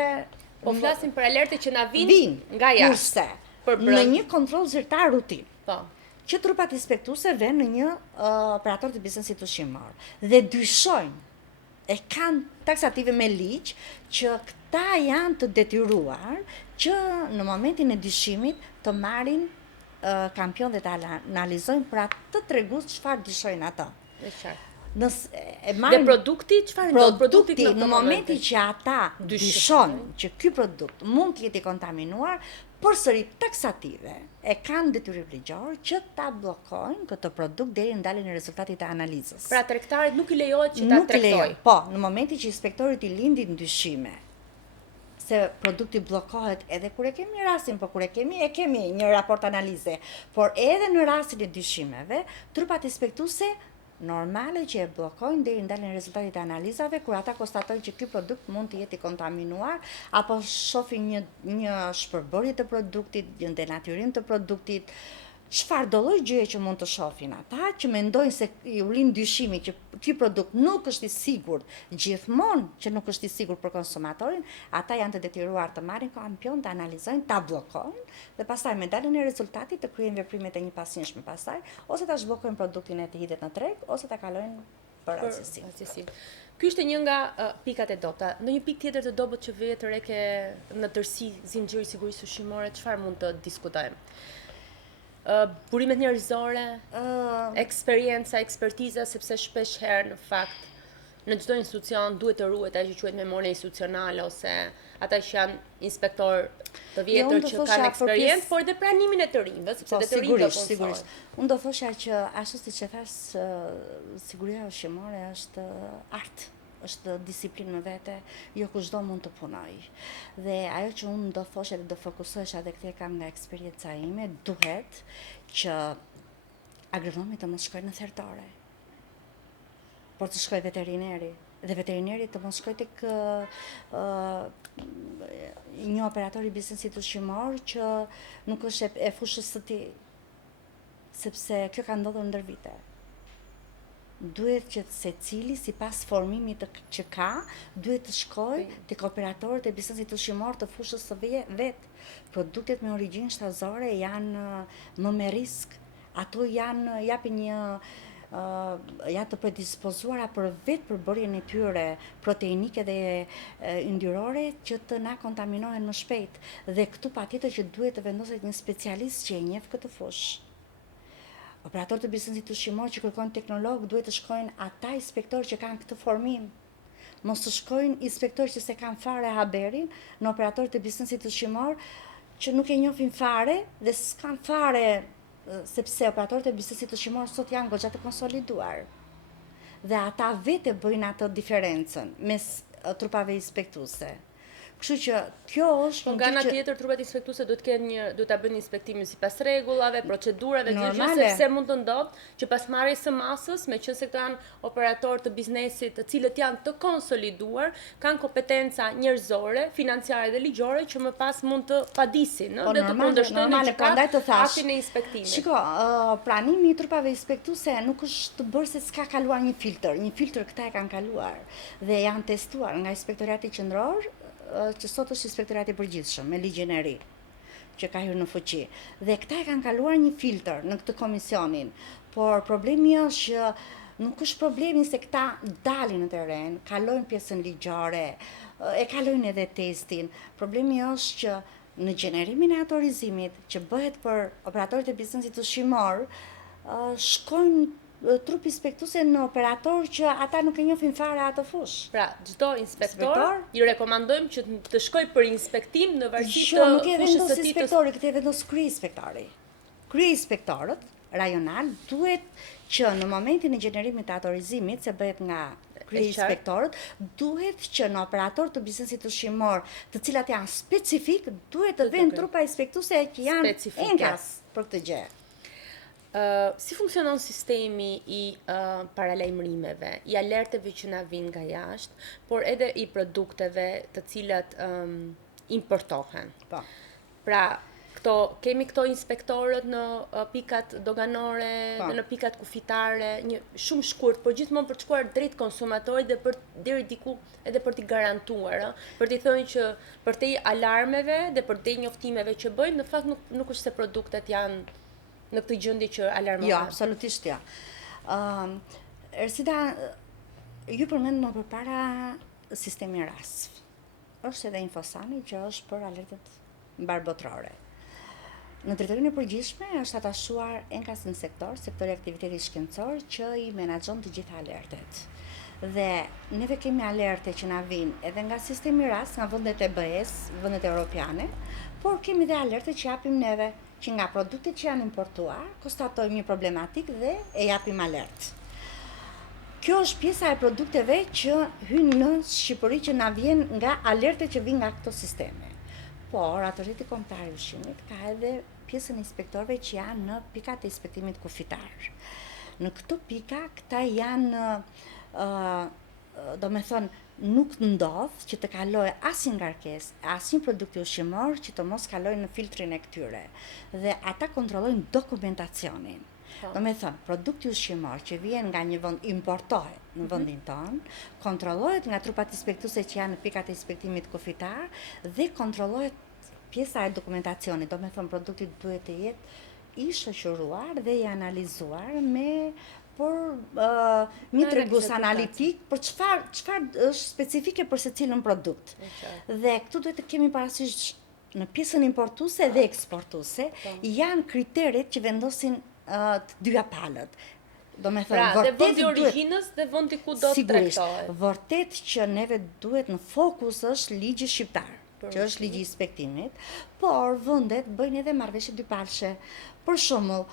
Po flasim për alerte që na vijnë nga jashtë. Kurse në një kontroll zyrtar rutin. Po. Që trupat inspektuese vënë në një operator të biznesit ushqimor dhe dyshojnë e kanë taksative me ligj që këta janë të detyruar që në momentin e dyshimit të marrin kampion dhe të analizojnë për atë të treguar çfarë dyshojnë ata. Dhe produkti çfarë ndodh? Produkti në momentin që ata dyshojnë që ky produkt mund të jetë i kontaminuar, përsëri taksative e kanë detyrim ligjor që ta bllokojnë këtë produkt deri në ndaljen e rezultatit të analizës. Pra tregtarit nuk i lejohet që ta tregtojnë. Po, në momentin që inspektorit i lindin ndyshime se produkti bllokohet edhe kur e kemi rastin, po kur e kemi një raport analize, por edhe në rastin e dyshimeve, trupat inspektuese normale që e bllokojnë deri në ndaljen e rezultatit të analizave kur ata konstatojnë që ky produkt mund të jetë i kontaminuar apo shohin një shpërbërje të produktit, një denatyrim të produktit, çfarë do lloj gjëje që mund të shohin ata që mendojnë se i ulin dyshimi që ky produkt nuk është i sigurt, gjithmonë që nuk është i sigurt për konsumatorin, ata janë të detyruar të marrin kampion, të analizojnë, ta bllokojnë dhe pastaj me daljen e rezultatit të kryejnë veprimet e njëpasnjëshme pastaj, ose ta zhbllokojnë produktin e të hidhet në treg, ose ta kalojnë për rastësi. Ky ishte një nga pikat e dobta. Në një pikë tjetër të dobët që vije të reke në tërësi zinxhiri i sigurisë ushqimore, çfarë mund të diskutojmë? Burimet njerëzore, eksperienca, ekspertiza, sepse shpesh herë në fakt në çdo institucion duhet të ruhet ajo që quhet memoria institucionale ose ata që janë inspektor të vjetër që kanë eksperiencë, por dhe pranimin e të rinjve, sepse dhe të rinjve sigurisht. Unë do thosha që ashtu siç e thash, siguria ushqimore është art. Është disiplinë në vete, jo kushdo mund të punoj. Dhe ajo që unë do thoshe dhe do fokusohesha dhe këtë kam nga eksperienca ime, duhet që agronomi të mos shkojnë në thertore, por të shkoj veterineri. Dhe veterineri të mos shkoj tek një operator i biznesit ushqimor që nuk është e fushës së tij, sepse kjo ka ndodhur ndër vite. Duhet që secili sipas formimit që ka, duhet të shkojë tek operatorët e biznesit ushqimor të fushës së vet. Produktet me origjinë shtazore janë më me risk. Ato japin janë të predispozuara për vetë përbërjen e tyre proteinike dhe yndyrore që të na kontaminohen më shpejt. Dhe këtu patjetër që duhet të vendoset një specialist që e njeh këtë fushë. Operatorët e biznesit ushqimor që kërkojnë teknolog duhet të shkojnë ata inspektorë që kanë këtë formim. Mos të shkojnë inspektorë që se kanë fare haberin në operatorët e biznesit ushqimor që nuk e njohin fare dhe s'kan fare sepse operatorët e biznesit ushqimor sot janë goxha të konsoliduar. Dhe ata vetë bëjnë atë diferencën mes trupave inspektuese. Kështu që kjo është nga ana tjetër trupat inspektuese duhet ta bëjnë inspektimin sipas rregullave, procedurave, gjithë sepse mund të ndodhë që pas marrjes së masës, meqense këto janë operatorë të biznesit, të cilët janë të konsoliduar, kanë kompetenca njerëzore, financiare dhe ligjore që më pas mund të padisin, dhe të kundërshtojnë aktin e inspektimit. Shiko, pranimi i trupave inspektuese nuk është të bërë se s'ka kaluar një filtr këta e kanë kaluar dhe janë testuar nga Inspektorati Qendror, që sot është Inspektorati i Përgjithshëm me ligjin e ri që ka hyrë në fuqi. Dhe këta e kanë kaluar një filtr në këtë komisionin, por problemi është që nuk është problemi se këta dalin në terren, kalojnë pjesën ligjore, e kalojnë edhe testin. Problemi është që në gjenerimin e autorizimit që bëhet për operatorët e biznesit ushqimor, shkojnë trup inspektuese në operator që ata nuk e njohin fare atë fushë. Pra, çdo inspektor i rekomandojmë që të shkojë për inspektim në varësi të fushës së tij. Inspektori, këtë e vendos krye-inspektori. Krye-inspektorët rajonal duhet që në momentin e gjenerimit të autorizimit, se bëhet nga krye-inspektorët, duhet që në operator të biznesit ushqimor, të cilat janë specifik, duhet të vënë trupa inspektuese që janë enkas për këtë gjë. Si funksionon sistemi i paralajmërimeve, i alerteve që na vinë nga jashtë, por edhe i produkteve të cilat importohen. Po. Pra, kemi këto inspektorët në pikat doganore, dhe në pikat kufitare, një shumë shkurt, por gjithmonë për të shkuar drejt konsumatorit dhe për deri diku edhe për t'i garantuar, për t'i thënë që për te alarmeve dhe për te njoftimeve që bëjmë, në fakt nuk është se produktet janë në këtë gjendje që alarmohen. Jo, absolutisht jo. Ersida, ju përmend më përpara sistemi RASF. Është edhe Infosani që është për alertet mbarbotrore. Në drejtorinë e përgjithshme është atashuar enkas në sektori aktivitetit shkencor që i menaxhon të gjitha alertet. Dhe neve kemi alerte që na vinë edhe nga sistemi RAS, nga vendet e BE-s, vendet europiane, por kemi dhe alerte që japim neve që nga produktet që janë importuar, konstatojmë një problematik dhe e japim alert. Kjo është pjesa e produkteve që hynë në Shqipëri që na vjen nga alerte që vinë nga këto sisteme. Por Autoritetin Kombëtar i Ushqimit ka edhe pjesën e inspektorëve që janë në pikat e inspektimit kufitar. Në këto pika, këta janë, do me thonë, nuk ndodh që të kaloj asnjë ngarkesë, asnjë produkt ushqimor që të mos kaloj në filtrin e këtyre. Dhe ata kontrollojnë dokumentacionin. Do me thënë, produkti ushqimor që vjen nga një vend importohet në vendin tonë, kontrollohet nga trupat inspektuese që janë në pikat e inspektimit kufitar dhe kontrollohet pjesa e dokumentacionit. Do me thënë, produkti duhet të jetë i shoqëruar dhe i analizuar një tregus analitik për çfarë është specifike për secilin produkt. Dhe këtu duhet të kemi parasysh në pjesën importuese dhe eksportuese janë kriteret që vendosin të dyja palët. Do me thënë, pra, dhe vendi origjinës dhe vendi ku do të tregtohet. Vërtet që neve duhet në fokus është ligji shqiptar, që është ligji i inspektimit, por vendet bëjnë edhe marrëveshje dypalshe. Për shembull,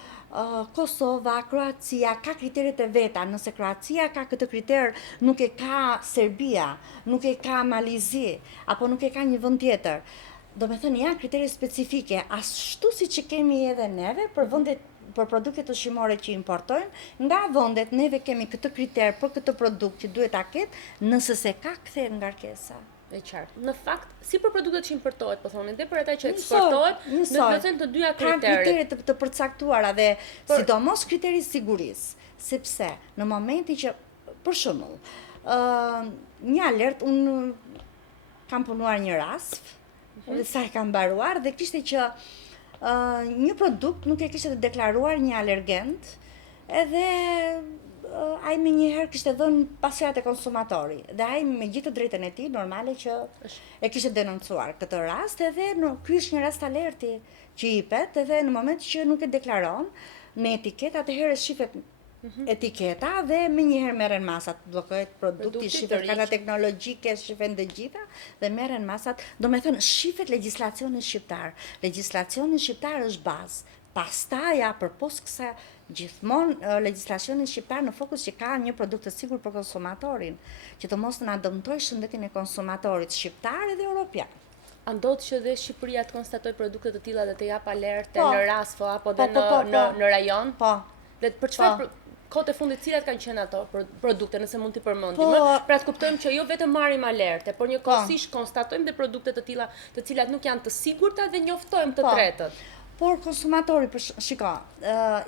Kosova, Kroacia ka kriteret e veta, nëse Kroacia ka këtë kriter, nuk e ka Serbia, nuk e ka Malizi, apo nuk e ka një vend tjetër. Do me thënë, janë kritere specifike, ashtu si që kemi edhe neve për vendet për produktet ushqimore që importojnë, nga vendet neve kemi këtë kriter për këtë produkt që duhet ta ketë, nëse se ka kthehet ngarkesa. E qartë. Në fakt, si për produktet që importohet, po thonë, dhe për ata që eksportohet, në plotësinë të dyja kriteret. Ka kriteret të përcaktuara dhe sidomos kriteri sigurisë, sepse në momentin që, për shembull, një alert, unë kam punuar një RASF, dhe sa e kam mbaruar, dhe kishte që një produkt nuk e kishte deklaruar një alergent, edhe ai me njëherë kishte dhënë pasojat e konsumatori. Dhe ai me gjithë të drejtën e tij, normale që e kishte denoncuar këtë rast, edhe ky është një rast alerti që jepet, edhe në moment që nuk e deklaron në etiketë, atëherë shifet etiketa dhe me njëherë merren masat, bllokohet produkti, shifet karta teknologjike, shifen të gjitha dhe merren masat. Do me thënë, shifet legjislacioni shqiptar. Legjislacioni shqiptar është bazë. Pastaj përpos kësaj gjithmonë legjislacioni shqiptar në fokus që ka një produkt të sigurt për konsumatorin, që të mos na dëmtojë shëndetin e konsumatorit shqiptar dhe europian. A ndodh që dhe Shqipëria të konstatoj produkte të tilla dhe të jap alerte në RASFO apo dhe në rajon? Po. Dhe për çfarë kohët e fundit cilat kanë qenë ato produkte, nëse mund t'i përmendim? Pra të kuptojmë që jo vetëm marrim alerte, por njëkohësisht konstatojmë dhe produkte të tilla, të cilat nuk janë të sigurta dhe njoftojmë të tretët. Por konsumatori, shiko,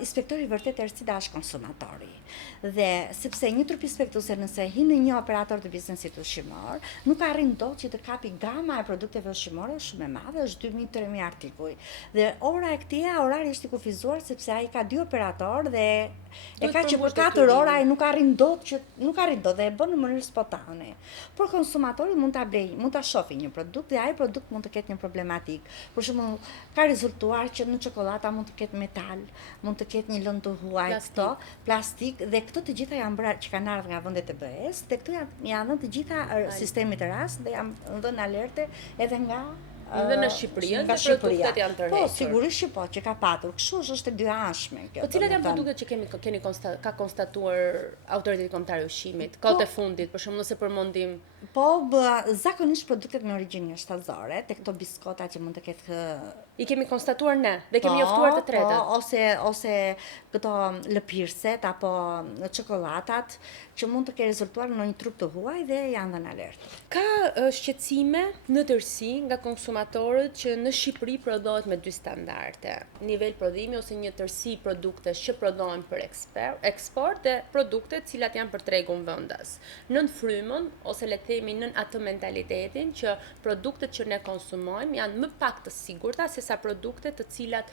inspektori vërtet Ersida është konsumatori. Dhe sepse një trup inspektuese nëse hin në një operator të biznesit ushqimor, nuk arrin dot që të kapi gama e produkteve ushqimore shumë e madhe, është 2000-3000 artikuj. Dhe ora e këtij orari është i kufizuar sepse ai ka 2 operator dhe e ka që për 4 ora ai nuk arrin dot dhe e bën në mënyrë spontane. Por konsumatori mund ta blejë, mund ta shohë një produkt dhe ai produkt mund të ketë një problematik. Për shembull, ka rezultuar që në çokoladata mund të ketë metal, mund të ketë një lëndë të huaj këto, plastik, dhe këto të gjitha janë bërë që kanë ardhur nga vendet e BE-s, dhe këto janë dhënë të gjitha sistemit të RAS dhe janë dhënë alerte edhe nga dhe në Shqipëri, dhe produktet janë tërhequr. Po, sigurisht që po, që ka patur. Kështu është e dyanshme kjo. Po cilat janë produktet që ka konstatuar Autoriteti Kombëtar i Ushqimit kohët e fundit, për shembull nëse përmendim? Po, zakonisht produktet me origjinë shtatëzore, tek këto biskota që mund të ketë I kemi konstatuar ne dhe kemi njoftuar të tretët. Ose këto lëpirëset apo çokollatat që mund të kenë rezultuar në një trup të huaj dhe janë dhënë alertë. Ka shqetësime në tërësi nga konsumatorët që në Shqipëri prodhohet me 2 standarde. Nivel prodhimi ose një tërësi produkte që prodhohen për eksport dhe produkte të cilat janë për tregun vendas. Nën frymën ose le të themi nën atë mentalitetin që produktet që ne konsumojmë janë më pak të sigurta se sa produkte të cilat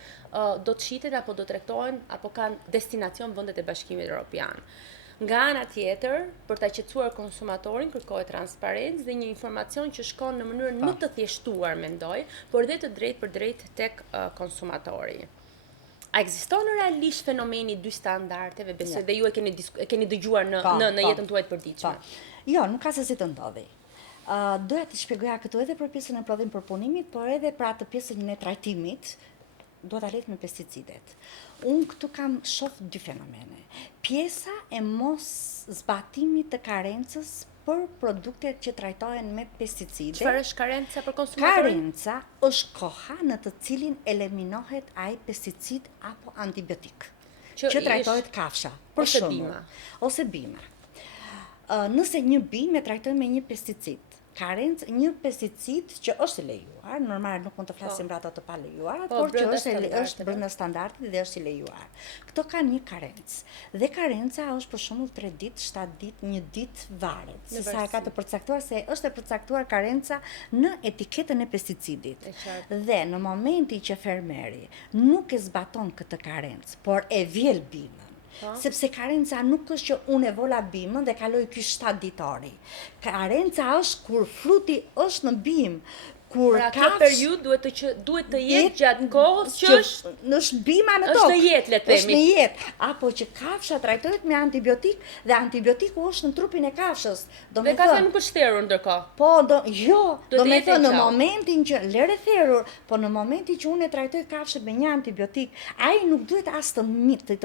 do të shiten apo do të tregtohen apo kanë destinacion vendet e Bashkimit Evropian. Nga ana tjetër, për ta qetësuar konsumatorin kërkohet transparencë dhe një informacion që shkon në mënyrën më të thjeshtuar, mendoj, por dhe të drejtë për drejtë tek konsumatori. A ekziston realisht fenomeni 2 standardeve? Besoj dhe ju e keni dëgjuar në jetën tuaj të përditshme. Jo, nuk ka se si të ndodhi. Doja të shpjegoja këtu edhe për pjesën e prodhim përpunimit, por edhe për atë pjesën e trajtimit, do ta lejt me pesticidet. Unë këtu shoh 2 fenomene. Pjesa e mos zbatimit të karencës për produktet që trajtohen me pesticide. Çfarë është karenca për konsumatorin? Karenca është koha në të cilin eliminohet ai pesticid apo antibiotik që trajtohet kafsha, për shembull, ose bima. Nëse një bimë e trajtojmë me një pesticid, një pesticid që është lejuar, normal nuk mund të flasim për ato të pa lejuar, por që është brenda standardit dhe është i lejuar. Këto kanë një karencë. Dhe karenca është për shembull 3 ditë, 7 ditë, 1 ditë varet. Se sa e ka të përcaktuar, se është e përcaktuar karenca në etiketën e pesticidit. Dhe në momenti që fermeri nuk e zbaton këtë karencë, por e vjel bimën, sepse karenca nuk është që unë e vola bimën dhe kaloj ky 7 ditori. Karenca është kur fruti është në bimë, kur pra kjo periudhë duhet të jetë gjatë kohës që është bima në tokë. Është në jetë, le të themi. Është në jetë, apo që kafsha trajtohet me antibiotik dhe antibiotiku është në trupin e kafshës. Dhe kafsha nuk është therrur ndërkohë. Po, do me thënë në momentin që lere therrur, po në momentin që unë e trajtoj kafshën me një antibiotik, ai nuk duhet as të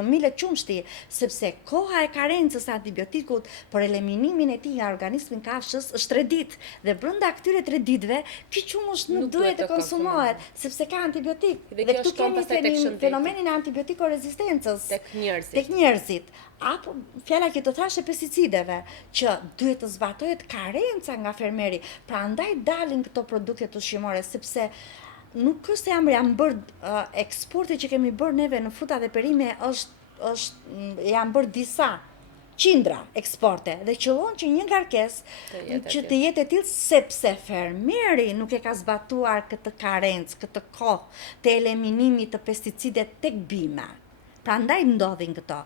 milet qumshti, sepse koha e karencës së antibiotikut për eliminimin e tij nga organizmi i kafshës është 3 ditë dhe brenda këtyre 3 ditëve qumësh nuk duhet të konsumohet, sepse ka antibiotik. Dhe këtu kemi fenomenin e antibiotiko-rezistencës tek njerëzit. Apo fjala që të thashë pesticideve, që duhet të zbatohet karenca nga fermeri. Prandaj dalin këto produkte ushqimore, sepse nuk është se janë bërë eksportet që kemi bërë neve në fruta dhe perime janë bërë disa qindra eksporte dhe qëllon që një ngarkesë që të jetë e tillë sepse fermeri nuk e ka zbatuar këtë karencë, këtë kohë të eliminimit të pesticidet tek bima. Prandaj ndodhin këto.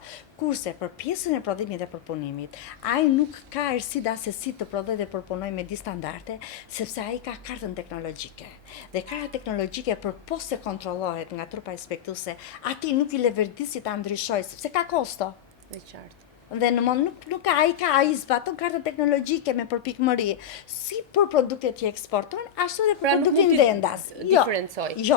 Kurse për pjesën e prodhimit dhe përpunimit, ai nuk ka errësi se si të prodhojë dhe përpunojë me 2 standarde, sepse ai ka kartën teknologjike. Dhe karta teknologjike përpos se kontrollohet nga trupa inspektuese, atij nuk i le verdisi ta ndryshojë sepse ka kosto. Në qartë. Dhe në nuk ai zbaton kartën teknologjike me përpikmëri, si për produktet që eksportojnë, ashtu edhe për produktin vendas. Jo,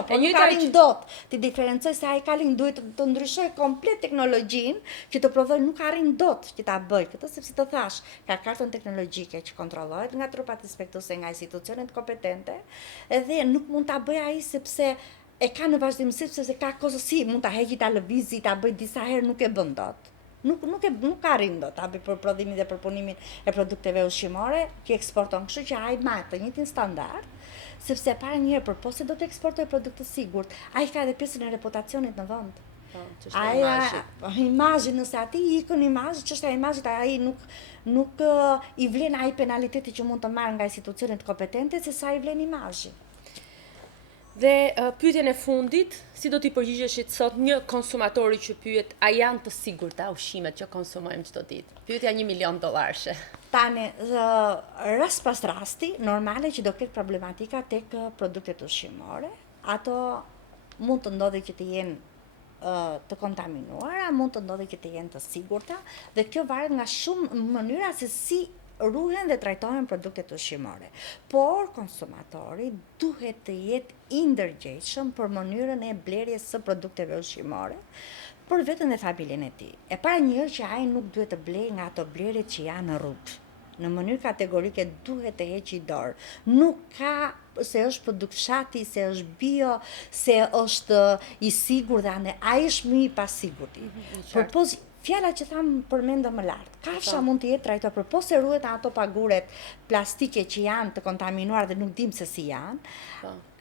po nuk arrin dot të diferencoj se ai duhet të ndryshojë komplet teknologjinë që të prodhojë, nuk arrin dot që ta bëj këtë, sepse të thash, ka kartën teknologjike që kontrollohet nga trupat inspektuese, nga institucionet kompetente, edhe nuk mund ta bëj ai sepse e ka në vazhdimsi, sepse ka kozësi, mund ta heqë, ta lëvizi, ta bëj disa herë, nuk e bën dot. Nuk arrin dot ta bëj për prodhimin dhe përpunimin e produkteve ushqimore që eksporton, kështu që ai marr të njëjtin standard, sepse para një herë përpos se do të eksportojë produkt të sigurt, ai ka edhe pjesën e reputacionit në vend. Imazhi, nëse aty ikën imazh, çështja e imazhit, ai nuk i vlen ai penaliteti që mund të marrë nga institucionet kompetente, se sa i vlen imazhi. Dhe pyetjen e fundit, si do t'i përgjigjeshit sot një konsumatori që pyet a janë të sigurta ushqimet që konsumojmë çdo ditë? Pyetja $1 milion. Tani, rast pas rasti, normale që do ketë problematika tek produktet ushqimore. Ato mund të ndodhi që të jenë të kontaminuara, mund të ndodhi që të jenë të sigurta, dhe kjo varet nga shumë mënyra se si ruhen dhe trajtohen produktet ushqimore. Por konsumatori duhet të jetë i ndërgjegjshëm për mënyrën e blerjes së produkteve ushqimore, për veten dhe familjen e tij. E para njëherë që ai nuk duhet të blejë nga ato blerjet që janë në rrugë. në mënyrë kategorike duhet të heqë i dorë. Nuk ka se është produkt fshati, se është bio, se është i sigur dhe ane, ai është më i pasigurt. Fjala që thamë përmendëm më lartë, kafsha mund të jetë trajtuar, përpos se ruhet ato paguret plastike që janë të kontaminuar dhe nuk dim se si janë,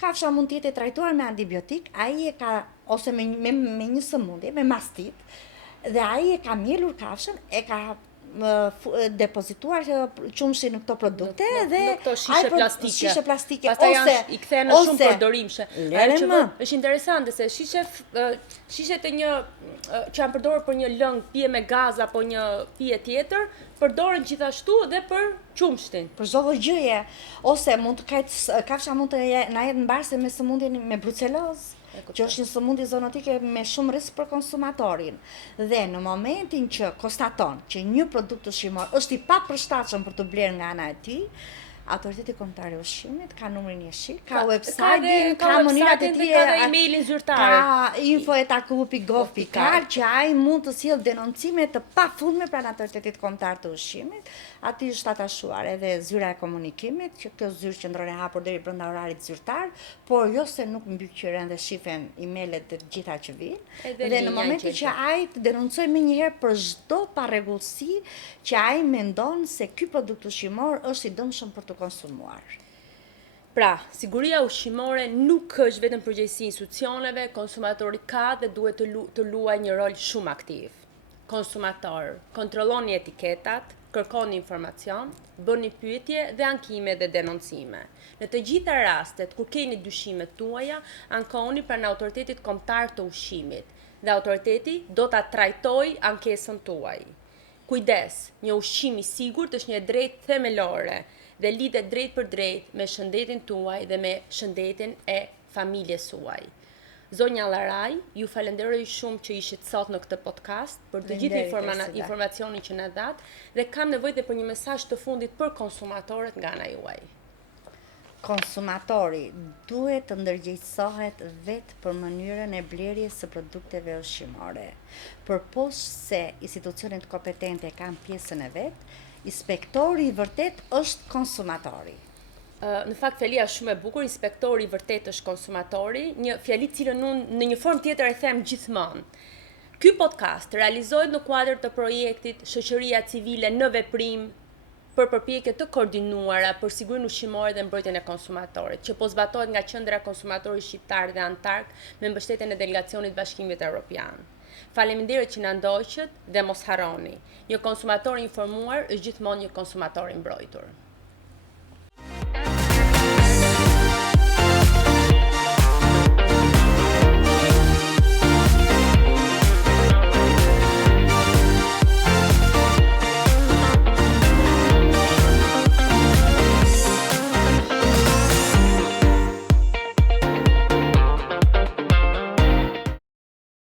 kafsha mund të jetë trajtuar me antibiotik, ai e ka, ose me një sëmundje, me mastit, dhe ai e ka mjelur kafshën, e ka depozituar qumshi në këto produkte dhe në këto shishe plastike pastaj janë i kthehen në shumë përdorimshe. Është interesante se shishet e një që janë përdorur për një lëng pije me gaz apo një pije tjetër, përdoren gjithashtu dhe për qumshtin. Për çdo gjëje, ose mund të ketë kafsha mund të na jetë mbarse me sëmundjen me brucelozë, që është një sëmundje zoonotike me shumë risk për konsumatorin. Dhe në momentin që konstaton që një produkt ushqimor është i papërshtatshëm për të blerë nga ana e tij, Autoriteti Kombëtar i Ushqimit ka numrin jeshil, ka website-in, ka mënyrat e tjera, ka emailin zyrtar, ka info@aku.gov.al që ai mund të sjellë denoncime të pafundme pranë Autoritetit Kombëtar të Ushqimit. Aty është atashuar edhe zyra e komunikimit, që kjo zyrë qëndron e hapur deri brenda orarit zyrtar, por jo se nuk mbyqyren dhe shifen emailët të gjitha që vijnë. Dhe në momentin që ai të denoncoj menjëherë për çdo parregullsi që ai mendon se ky produkt ushqimor është i dëmshëm për të konsumuar. Pra, siguria ushqimore nuk është vetëm përgjegjësi e institucioneve, konsumatori ka dhe duhet të luajë një rol shumë aktiv. Konsumator, kontrolloni etiketat, kërkoni informacion, bëni pyetje dhe ankime dhe denoncime. Në të gjitha rastet kur keni dyshimet tuaja, ankoni pranë Autoritetit Kombëtar të Ushqimit dhe autoriteti do ta trajtojë ankesën tuaj. Kujdes, një ushqim i sigurt është një drejtë themelore dhe lidhet drejt për drejt me shëndetin tuaj dhe me shëndetin e familjes suaj. Zonja Llaraj, ju falenderoj shumë që ishit sot në këtë podcast për të gjithë informacionin që na dhat dhe kam nevojë dhe për një mesazh të fundit për konsumatorët nga ana juaj. Konsumatori duhet të ndërgjegjësohet vetë për mënyrën e blerjes së produkteve ushqimore. Përpos se institucionet kompetente kanë pjesën e vet, inspektori i vërtet është konsumatori. Në fakt fjalia është shumë e bukur, inspektori i vërtet është konsumatori, një fjali cilën unë në një formë tjetër e them gjithmonë. Ky podcast realizohet në kuadër të projektit Shoqëria Civile në Veprim për përpjekje të koordinuara për sigurinë ushqimore dhe mbrojtjen e konsumatorit, që po zbatohet nga Qendra Konsumatori Shqiptar dhe Antark me mbështetjen e Delegacionit Bashkimit Evropian. Faleminderit që na ndoqët dhe mos harroni, një konsumator i informuar është gjithmonë një konsumator i mbrojtur.